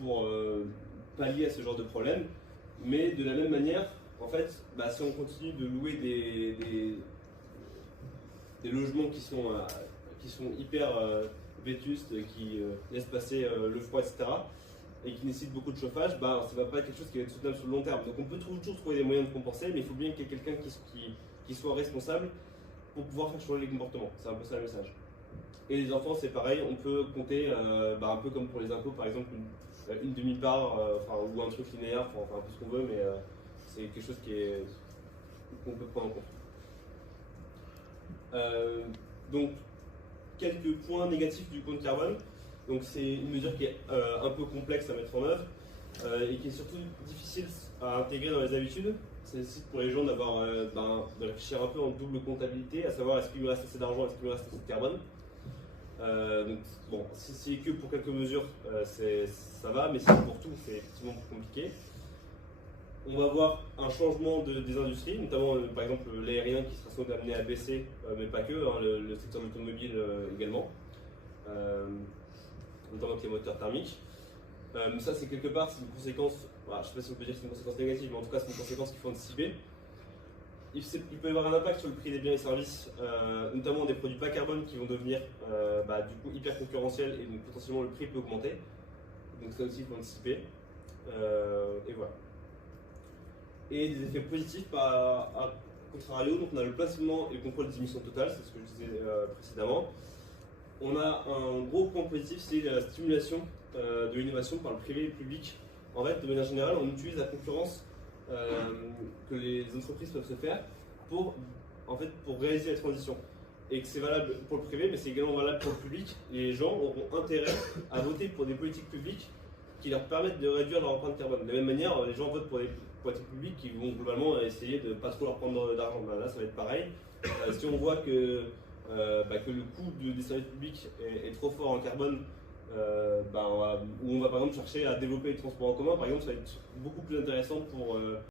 pour pallier à ce genre de problème. Mais de la même manière, en fait, si on continue de louer des logements qui sont hyper vétustes, qui laissent passer le froid, etc., et qui nécessitent beaucoup de chauffage, ça ne va pas être quelque chose qui va être soutenable sur le long terme. Donc on peut toujours trouver des moyens de compenser, mais il faut bien qu'il y ait quelqu'un qui soit responsable pour pouvoir faire changer les comportements. C'est un peu ça le message. Et les enfants, c'est pareil, on peut compter, un peu comme pour les impôts, par exemple, une demi-part, ou un truc linéaire, un peu ce qu'on veut, mais c'est quelque chose qu'on peut prendre en compte. Donc, quelques points négatifs du compte carbone. Donc, c'est une mesure qui est un peu complexe à mettre en œuvre et qui est surtout difficile à intégrer dans les habitudes. Ça nécessite pour les gens de réfléchir un peu en double comptabilité, à savoir est-ce qu'il me reste assez d'argent, est-ce qu'il me reste assez de carbone. Si c'est que pour quelques mesures, ça va, mais si c'est pour tout, c'est effectivement plus compliqué. On va voir un changement des industries, notamment par exemple l'aérien qui sera sans doute amené à baisser, mais pas que, le secteur de l'automobile également, notamment avec les moteurs thermiques. Ça, c'est quelque part, c'est une conséquence, je ne sais pas si on peut dire que c'est une conséquence négative, mais en tout cas, c'est une conséquence qu'il faut anticiper. Il peut y avoir un impact sur le prix des biens et services, notamment des produits bas carbone qui vont devenir du coup hyper concurrentiels et donc potentiellement le prix peut augmenter. Donc ça aussi il faut anticiper. Et voilà. Et des effets positifs à contrario, donc on a le plafonnement et le contrôle des émissions totales, c'est ce que je disais précédemment. On a un gros point positif, c'est la stimulation de l'innovation par le privé et le public. En fait, de manière générale, on utilise la concurrence que les entreprises peuvent se faire pour réaliser la transition. Et que c'est valable pour le privé, mais c'est également valable pour le public. Les gens auront intérêt à voter pour des politiques publiques qui leur permettent de réduire leur empreinte carbone. De la même manière, les gens votent pour des politiques publiques qui vont globalement essayer de ne pas trop leur prendre d'argent. Là, ça va être pareil. Si on voit que le coût des services publics est trop fort en carbone, où on va par exemple chercher à développer les transports en commun, par exemple, ça va être beaucoup plus intéressant pour